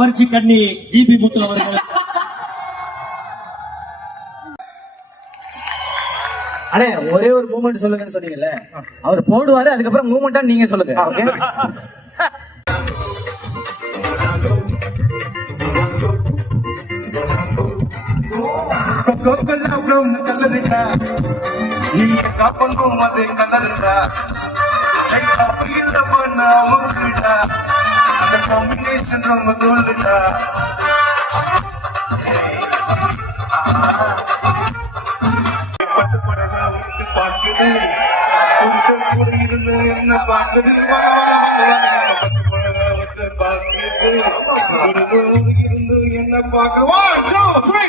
கவர்ச்சி கண்ணி ஜிபி முத்து அவர்கள். அண்ணே ஒரே ஒரு மூமெண்ட் சொல்லுங்கன்னு சொன்னீங்கல்ல? அவர் போடுவாரு அதுக்கப்புறம் மூமெண்டா நீங்க சொல்லுங்க கலருடா நீங்க காப்பங்கும் அதே கலருடா. பண்ண அந்த காம்பினேஷன் ரொம்ப தோல்லுடா புருஷன் கூட இருந்து என்ன பார்க்குது வர வர வர பார்க்குது இருந்து என்ன பார்க்க ஒன் டூ த்ரீ